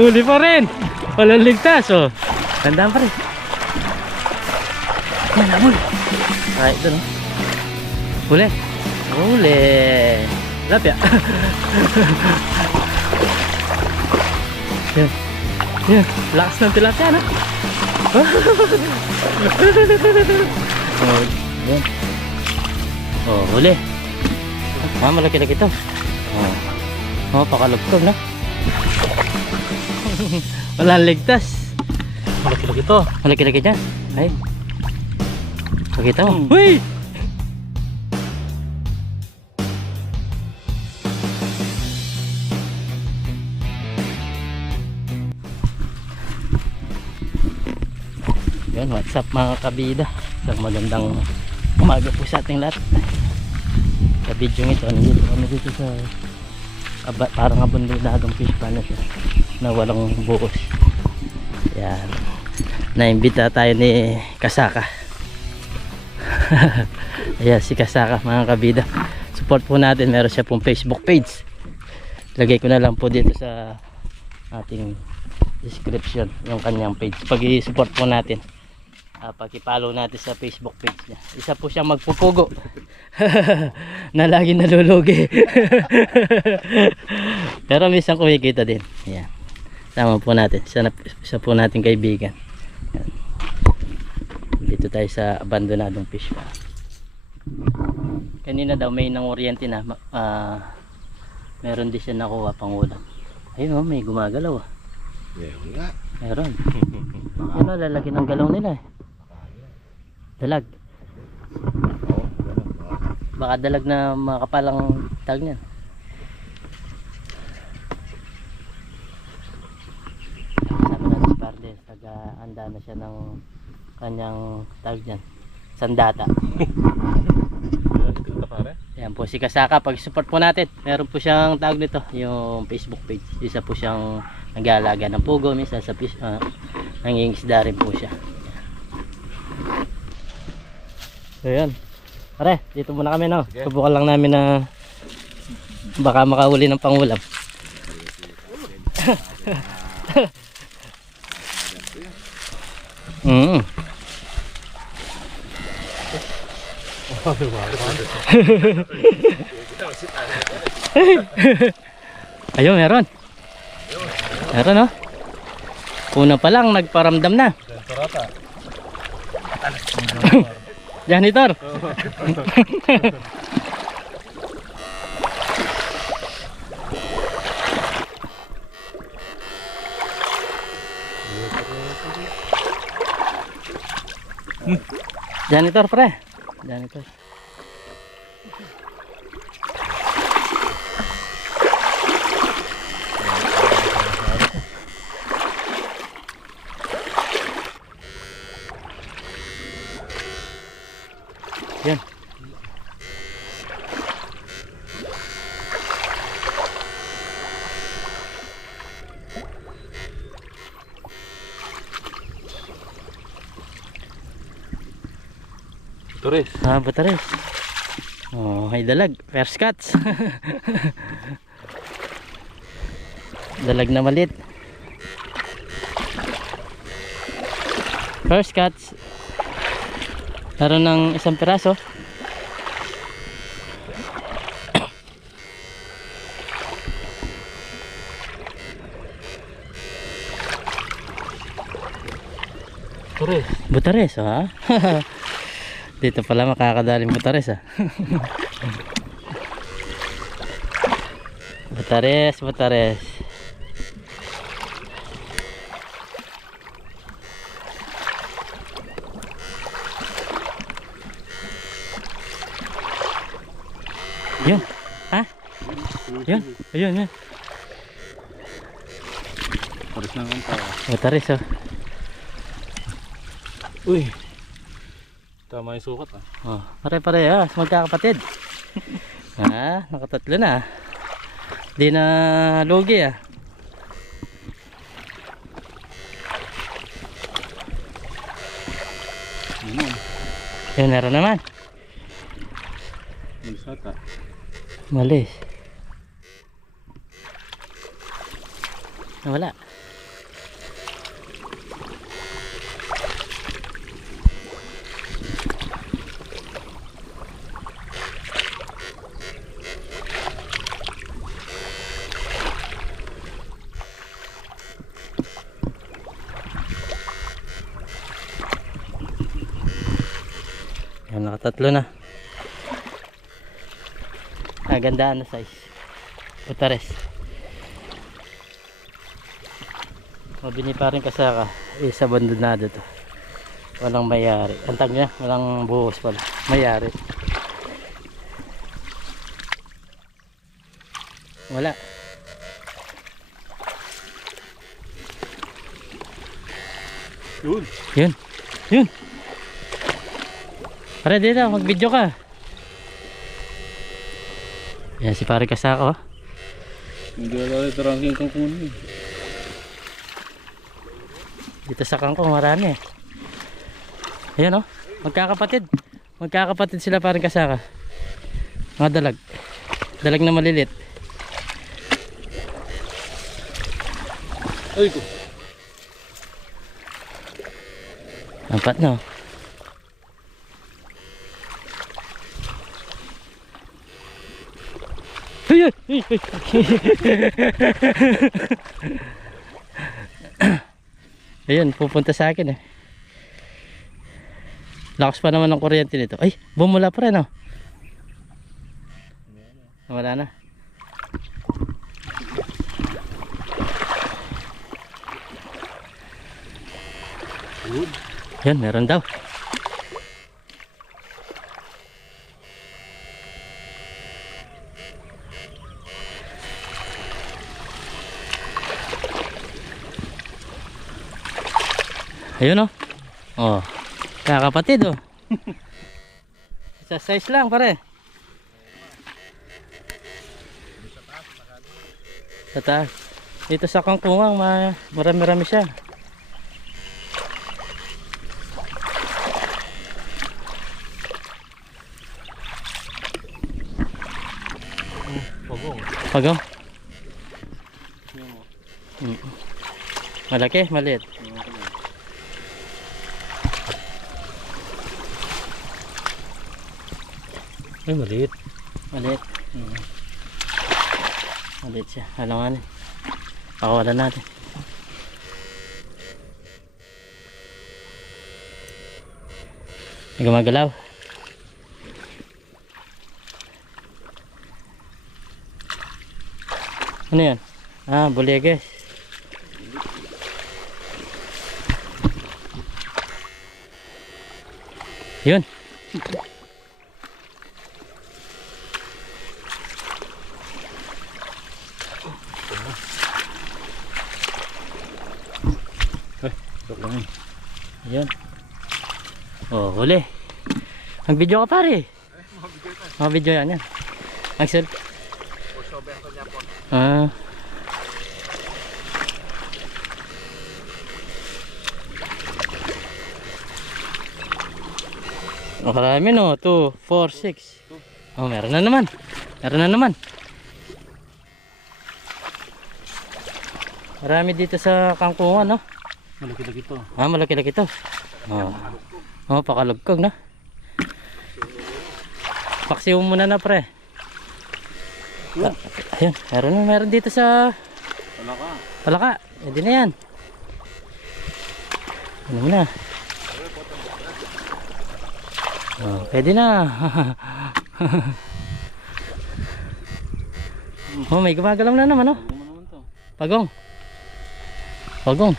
Huli pa rin. Walang ligtas, oh. Tandaan pa rin. Yan, habol. Ah, ito, no? Huli. Huli. Lapya. Yan. Yan. Lakas ng tilapia, no? Oh, yan. Oh, huli. Ah, malaki-laki ito. Oh, pakalugtog, no? Walang ligtas. Malaki-laki ito. Malaki-laki dyan. Ay. Pakita mo. Uy! Yan, what's up mga kabida. Isang magandang umaga po sa ating lahat. Sa video ito, nandito kami dito sa parang abandonadong fish pond na siya na walang buhos. Yan, naimbita tayo ni Kasaka. Ayan si Kasaka mga kabida, support po natin. Meron siya pong Facebook page, lagay ko na lang po dito sa ating description yung kanyang page. Pag i-support po natin, pag-i-follow natin sa Facebook page niya. Isa po siyang magpupugo na lagi nalulugi. Pero minsan kumikita din. Ayan, sama po natin. Isa po natin kaibigan. Ayan. Dito tayo sa abandonadong fish pond. Kanina daw may nang oriente na meron din siya nakuha pang ulam. Ayun, oh, may gumagalaw. Meron. Ano, lalaki ng galaw nila eh. Dalag. Baka dalag na makapalang tag niyan. Sabi natin si Pardes, taga-anda na siya ng kanyang tag niyan, sandata. Yan po si Kasaka, pag-support po natin. Meron po siyang tag nito, yung Facebook page. Isa po siyang nag-aalaga ng pugo, minsan sa fish, nangingisda rin po siya. So yan, pare, dito muna kami, no? Subukan lang namin na baka makahuli ng pangulam. Ayun, meron. Meron, no? Una pa lang nagparamdam na. Janitor. Janitor, pre. Janitor. Yan. Batares. Ah, batares. Oh, may dalag. First catch. Dalag na malit. First catch. Meron ng isang piraso. Batares. Butares, ha? Dito pala makakadaling butares, ha? Butares, butares. Yun, ha? Yun, ayun, yun. Batares lang ang tawa. Butares, oh. Uy. Tama yung sukat, ah. Oh, pare-parehas, magkakapatid. Ha, nakatatlo na. Di na lugi, ah. Ano? Yun, meron naman. Magsata. Mali. Wala. Yan, nakatatlo na. Nagandaan na size. Utares. Mabini pa rin kasaka. Isa abandonado to. Walang mayari. Antag niya, walang buhos pala. Mayari. Wala. Yun. Yun. Yun. Pare dito, mag-video ka. Yan si pare kasaka oh. Hindi wala ito ranking kang kunin. Dito sa kangkong marami eh. Ayan oh, magkakapatid. Magkakapatid sila parang kasaka. Mga dalag. Dalag na malilit. Ay ko. Ampat no. Ay, ay, ay, ay. Ayun, pupunta sa akin eh. Lakas pa naman ng kuryente nito. Ay, bumula pa rin oh. Wala na. Yan, meron daw. Ayun oh. Oh. Kakapatid oh. Sa size lang pare. Sa taas. Dito sa kangkungang marami-rami siya. Pagong. Pagong. Malaki, maliit. Ay, maliit. Maliit. Maliit siya. Alangan eh. Pakawalan natin. May gumagalaw. Ano yan? Ah, buleges. Yun. Tok lang yun. Ayan. Oh, huli. Ang video ka pare. Mga video yan yan. Axel. Ah. Makarami no. 2, 4, 6. Oh, meron na naman. Meron na naman. Marami dito sa kangkungan no. Malaki-laki to. Ah, malaki-laki to. Oh. Oh, pakalugkog na. Paksiw muna na pre. Ayun, meron dito sa Palaka. Palaka. Pwede na yan. Ano mo na? Oh, pwede na. Oh, may gumagalaw na naman oh. Pagong mo naman to. Pagong. Pagong.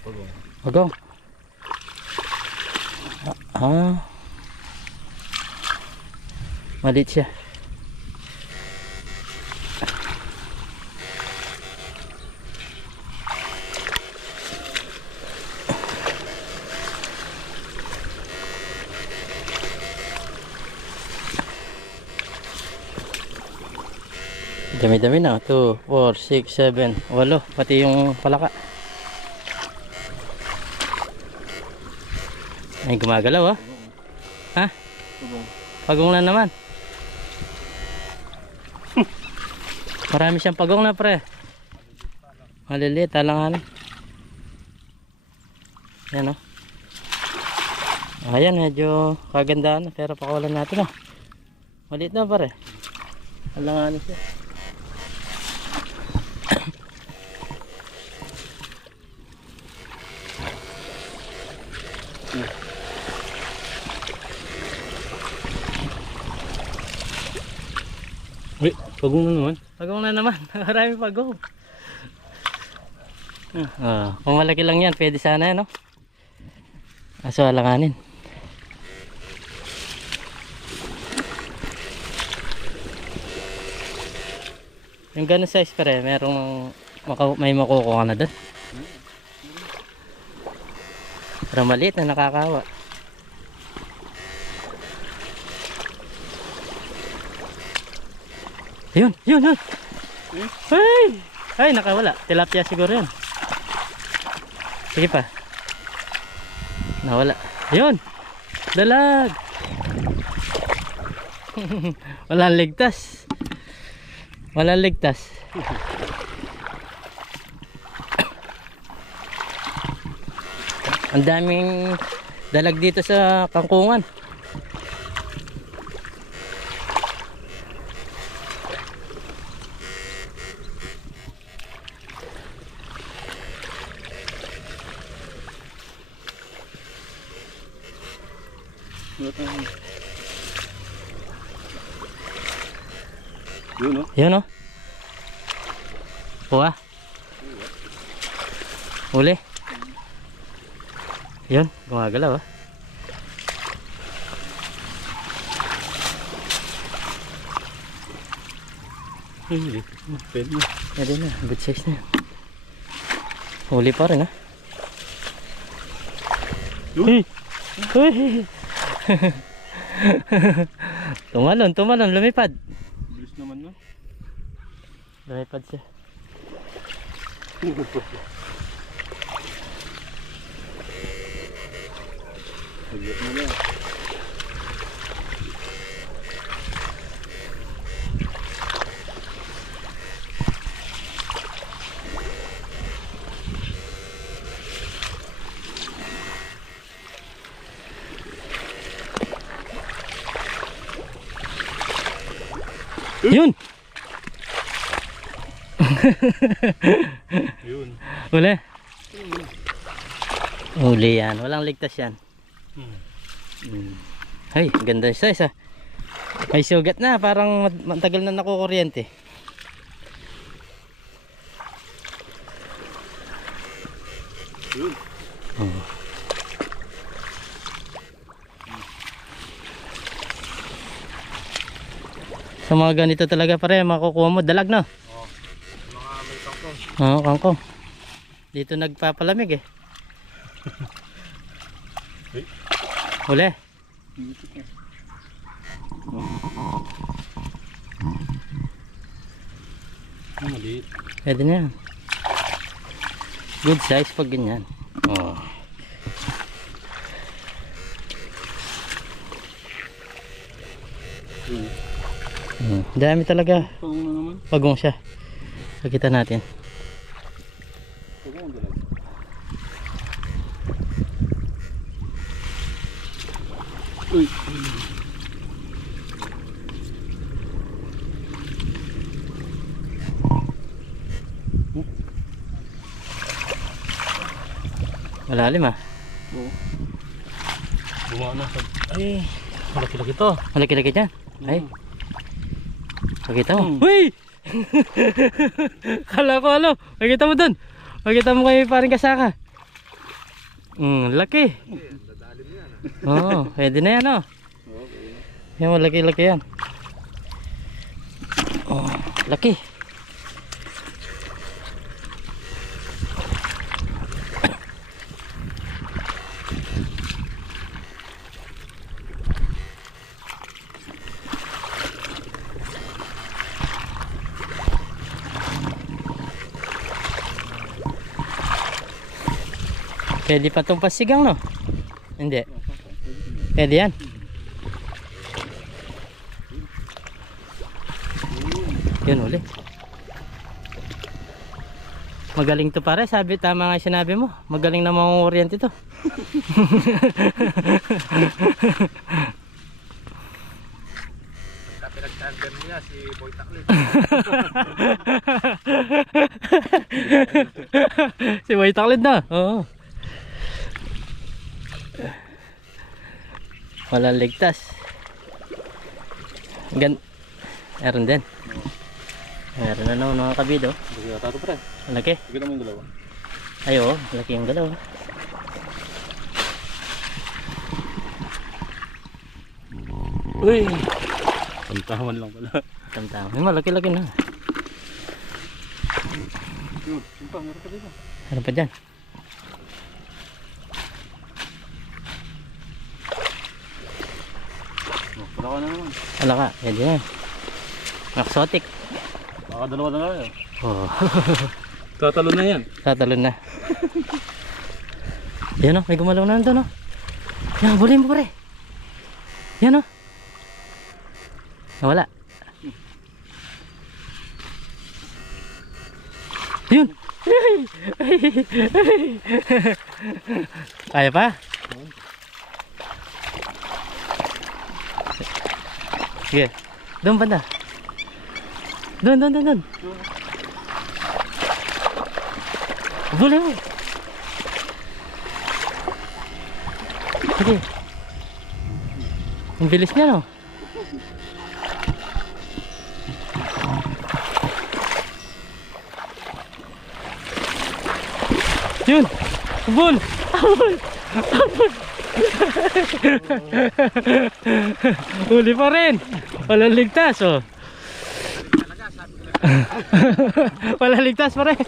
Pagong. Pagong. Ah. Maliit siya. Dami-dami na. 2, 4, 6, 7, 8. Pati yung palaka. Ay, gumagalaw ah. Ha? Pagong. Pagong na naman. Marami siyang pagong na pre. Maliliit, alanganin. Yan o. Ayan, medyo kagandaan na. Pero pakawalan natin o. Maliit na pare. Alanganin siya. Uy, pagong na naman. Pagong na naman. Marami pagong. Kung malaki lang yan, pwede sana yan, no? Aso alanganin. Yung ganun size pare, merong may makukuha na doon. Pero maliit na nakakawa. Yun, yun, yun. Ay! Ay, nakawala. Tilapia siguro yun. Sige pa. Nawala. Yun! Dalag! Walang ligtas. Walang ligtas. Ang daming dalag dito sa kangkungan. Yun o. Yun o. Kuha. Uli. Yun, gumagalaw ah. Ay, pwede na. Pwede na, good size na. Huli pa rin ah. Uy! Uy! Tumalon, tumalon, lumipad. Bilis naman no. Lumipad siya. Agad na lang. Yun! Yun. Uli. Uli yan. Walang ligtas yan. Ay, ganda yung size ah. May sugat na. Parang matagal na nakukuryente. Yun. Sa mga ganito talaga pare, makukuha mo. Dalag na. Oh. Mga may kangkong. Oo, kangkong. Dito nagpapalamig eh. Hey. Uli. Maliit. Pwede na yan. Good size pag ganyan. Oh. Dami talaga. Pagong na naman. Pagong siya. Pakita natin. Pagong dalag. Uy. Malalim ah. Oo. Bumawa na sa... Ay, malaki-laki to. Malaki-laki dyan. Ay. Pakita mo. Mm. Uy! Kala ko ano. Pakita mo dun. Pakita mo kayo paring kasaka. Laki. Oo, pwede na yan oh. Yan, malaki-laki yan. Oh, laki. Pwede pa itong pasigang no? Hindi. Pwede yan. Yun, uli. Magaling to pare, sabi, tama nga sinabi mo. Magaling na mga oriente to. Pinag-charger niya si Boy Taklit. Si Boy Taklid na. Oo. Walang ligtas. Meron din. Meron na naman mga kabido. Sige, tato pre. Malaki. Tignan mo yung dalawa. Ay oo, malaki yung galaw. Uy! Pantaman lang pala. Tama-tama. May malaki-laki na. Yun, meron pa dito. Ano pa dyan? Wala ka na naman. Wala ka. Yan yan. Exotic. Baka dalawa na lang yun. Oh. Tatalo na yan. Tatalon na. Yan o, may gumalaw na nandun o. Yan, bulin mo pare. Yan o. Nawala. Yun. Kaya pa? Sige. Doon banda. Doon. Bulin mo. Sige. Ang bilis niya no. Yun. Abul. Huli pa rin. Walang ligtas oh. Walang ligtas pa rin.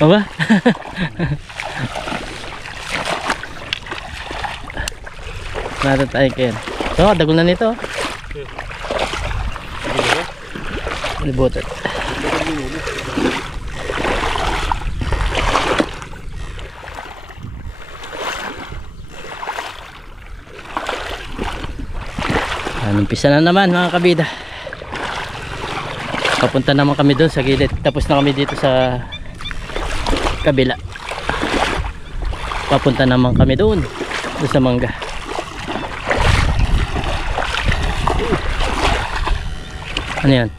Apa? Nada tayo kayo. So, dagol na nito. Libutot. Umpisa na naman mga kabida. Papunta naman kami doon sa gilid. Tapos na kami dito sa kabila. Papunta naman kami doon sa mangga. Ano yan?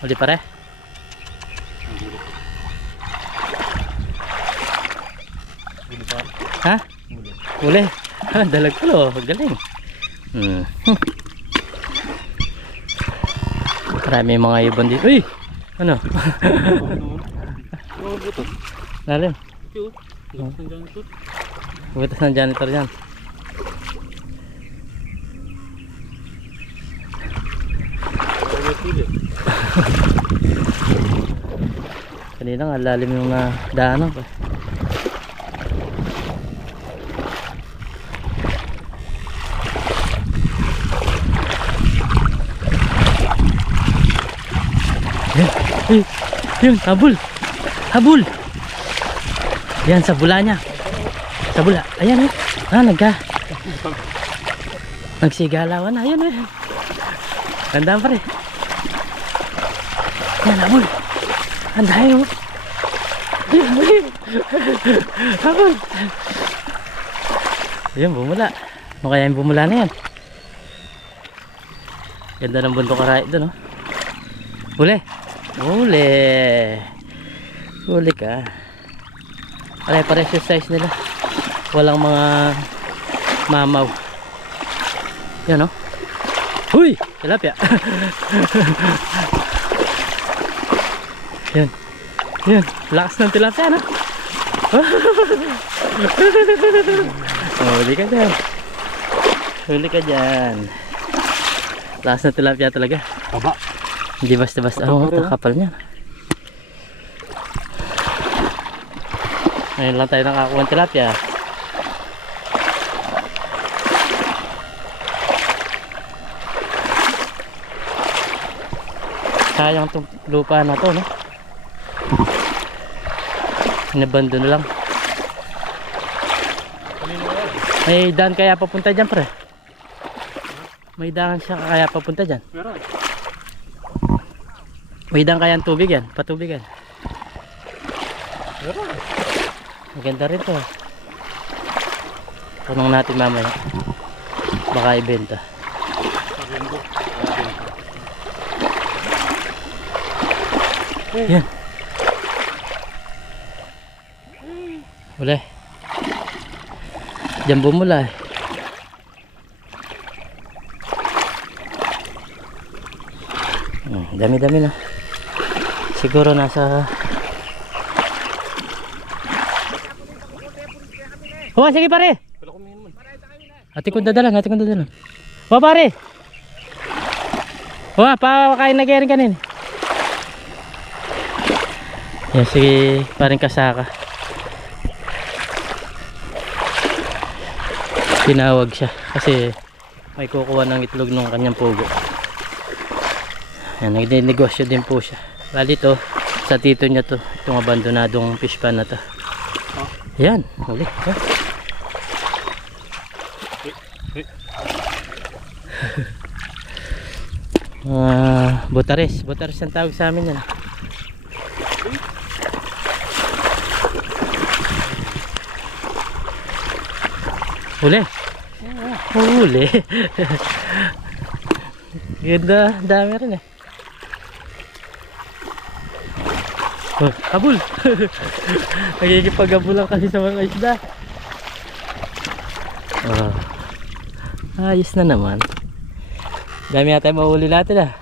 Huli pare? Ha? Huli? Ha, dalag ko. Galing. Marami mga ibon dito. Uy! Ano? Lalim. Butas ng janitor dyan. Kanina nga lalim yung daanan ko. Yun, habul. Habul. Yan, sa bula niya. Sa bula. Ayan eh. Nagsigalawan na. Ayan eh. Tandaan pa rin. Yan, habul. Andahin mo. Habul. Ayan, bumula. Ano kaya yung bumula na yan? Ganda ng bundok karait doon, no? Huli. Huli ka. Pare-pares yung size nila. Walang mga mamaw. Yan o. Huy! Tilapia. Yan. Lakas ng tilapia no? Huli ka dyan. Lakas ng tilapia talaga. Aba. Hindi basta-basta. Kapal niya. Ngayon lang tayo nakakuha ng tilapia. Sayang itong lupa na to, no? Inabando na lang. May daan kaya papunta dyan, pre? May daan siya kaya papunta dyan? Meron. May daan kaya ang tubig yan? Patubig yan? Meron. Maganda rin to. Tanong natin mamaya. Baka ibenta. Sabihin ko. Yan. Wala. Diyan bumula eh. Dami-dami na. Siguro nasa... Oh, sige pare. Ate ko dadalan, ate ko dadalan. Oh pare. Oh, pakain na kaya rin kanin. Yan, sige, parang kasaka. Tinawag siya kasi may kukuha ng itlog ng kanyang pugo. Yan, nagde-negosyo din po siya. Bali to, sa tito niya to, itong abandonadong fish pan na to. Yan, huli. Botares ang tawag sa amin yan. Huli. Huli. Ganda, dami rin eh. Oh, habol. Nagkikipag-habol lang kasi sa mga isda. Oh. Ayos na naman. Dami natin mahuli natin ah.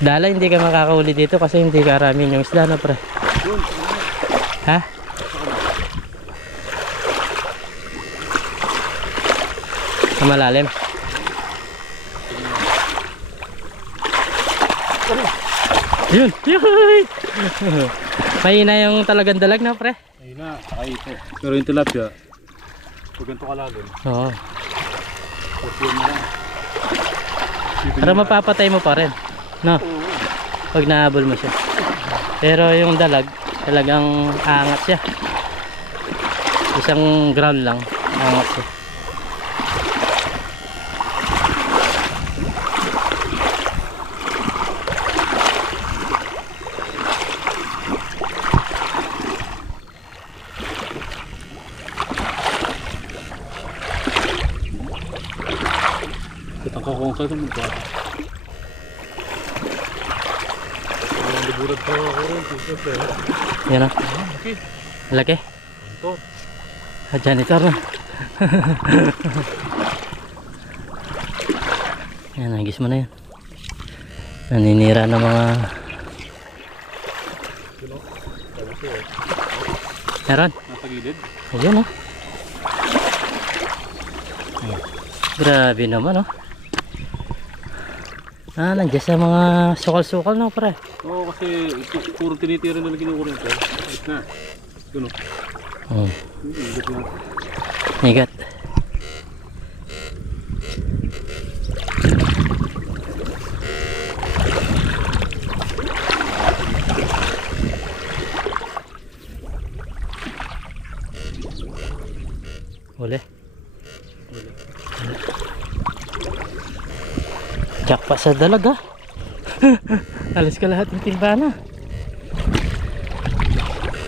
Dala, hindi ka makakahuli dito kasi hindi karamihan yung isda na pre. Ha? Sa malalim. Yun, yun. Mahina yung talagang dalag na pre. Mahina, saka ito. Pero yung tilapia, pag ganito kalalim. Oo. Pusin mo lang. Para mapapatay mo pa rin. No? Pag nahabol mo siya. Pero yung dalag, talagang aangat siya. Isang ground lang, aangat siya. Kung saan mo ba? Ang liburat pa ako rin. Yan o. Laki. Laki? Ito. Janitor na. Yan, nagis mo na yan. Naninira ng mga... Meron? Nasa gilid. Ayan o. Grabe naman o. Nandiyan sa mga sukal-sukal na pre. Oo, kasi puro tinitira nila kinukurin ko. Ayos na. Yun o. Oh. Igat na. Nigat. Uli. Jakpa sa dalag ha. Alas ka lahat ng timba na.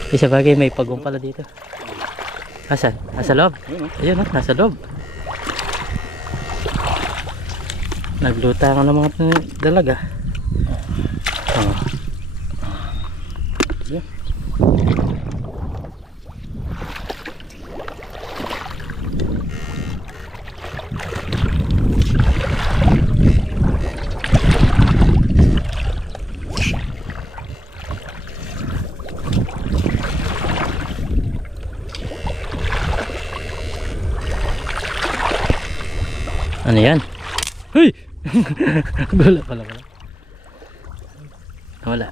Isa bagay may pagong pala dito. Asan? Nasa loob? Ayun o, nasa loob. Nagluta ka ng mga dalag ha. Oh. Ano yan? Uy! Wala pala. Wala.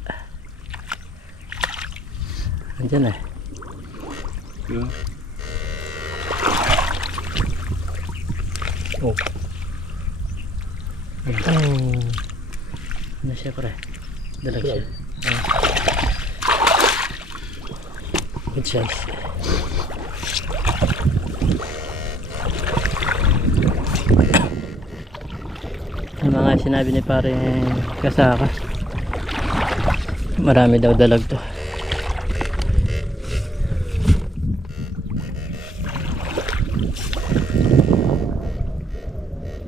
Andyan eh. Yeah. Oh. Oh. Ano siya pre? Dalag siya. Good chance. Ang mga sinabi ni pare Kasaka, marami daw dalag to.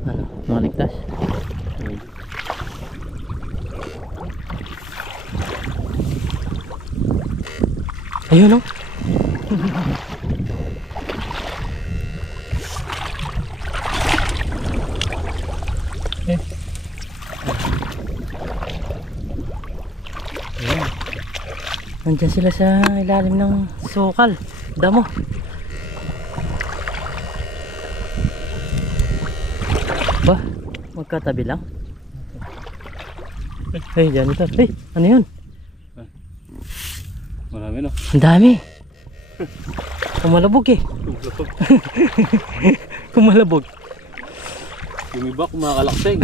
Ano, makaligtas? Ayun o. Nandiyan sila sa ilalim ng sukal. Damo. Ba? Magkatabi lang. Hey, dyan ito. Hey, ano yun? Marami no. Ang dami. Kumalabog eh. Kumalabog. Yung iba kumakalaksing.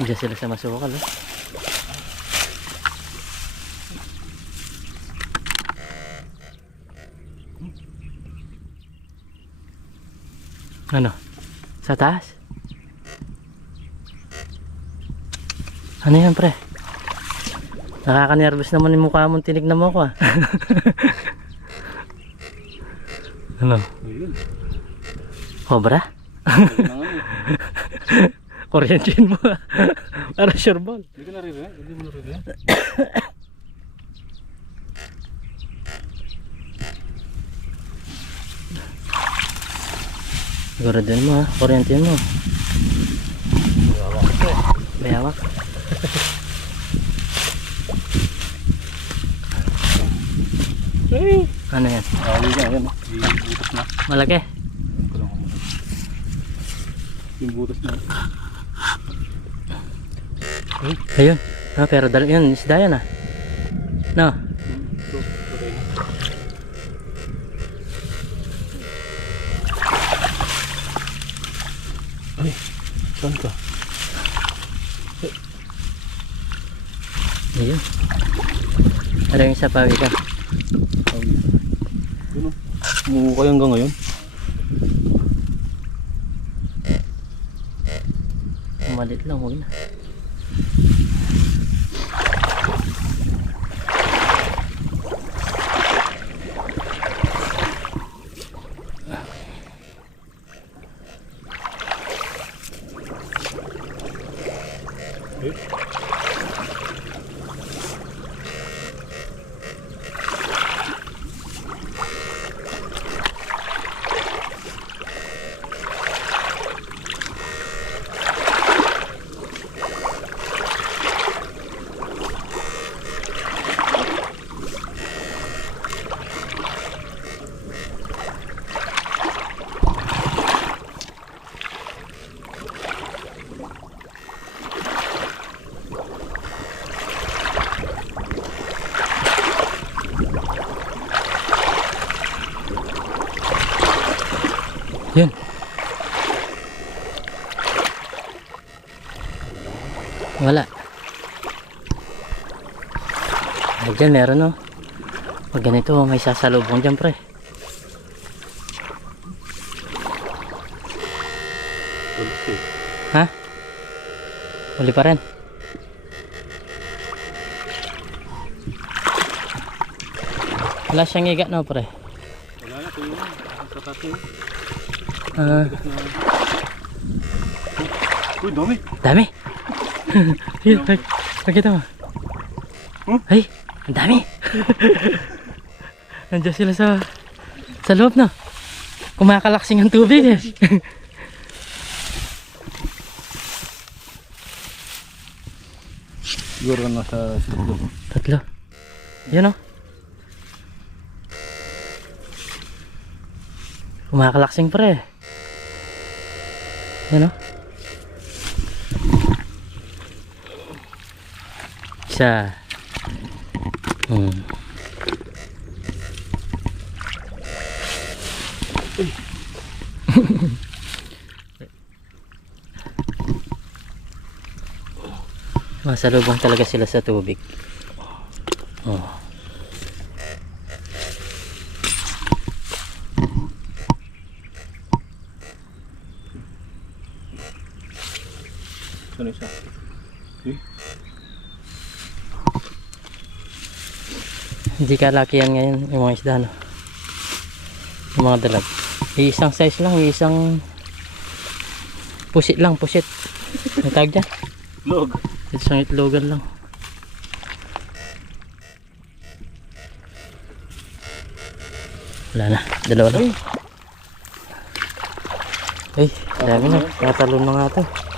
Diyan sila sa masukal eh. Ano? Sa taas? Ano yan pre? Nakaka-nervous naman yung mukha mong tinignan mo ko ah. Ano? Ayun. Cobra? Ayun na nga eh. Koryentin mo ah. Para sure ball. Hindi ko naririnig. Hindi mo naririnig. Siguro din mo ah. Koryentin mo. Bayawak ito eh. Bayawak. Hey! Ano yan? Ayun na, yan oh. Yung butas na. Malaki. Ito lang ako. Yung butas na. Ayun. Ah, pero yun, isda yan ah. No. Ito, patay na. Ay, saan ka? Ayun. Ano yung isa pa ka? Yun o. Umuukay hanggang ngayon. Malit lang, huwag na. Yun. Wala. Ay, dyan meron no. Pag ganito may sasalubong dyan pre. Ulit eh. Ha? Uli pa rin. Wala siyang iga no pre. Wala na, ito yun. Sa tato yun. Ah, Uy, dami. dami. Yun, nakita mo. Huh? Ay, ang dami. Nandiyan sila sa loob no. Kumakalaksing ang tubig eh. Siguro na sa siguro. Tatlo. Yun o. Kumakalaksing pre. Yun o. Isa. Masalubong talaga sila sa tubig. Oh. Saan isa? Hindi kalakihan ngayon yung mga isda, no? Yung mga dalag. Isang size lang, isang pusit lang, pusit. Ang tawag dyan? Log. Isang itlogan lang. Wala na, dalawa lang. Ay, dami na. Tatalon na nga ito.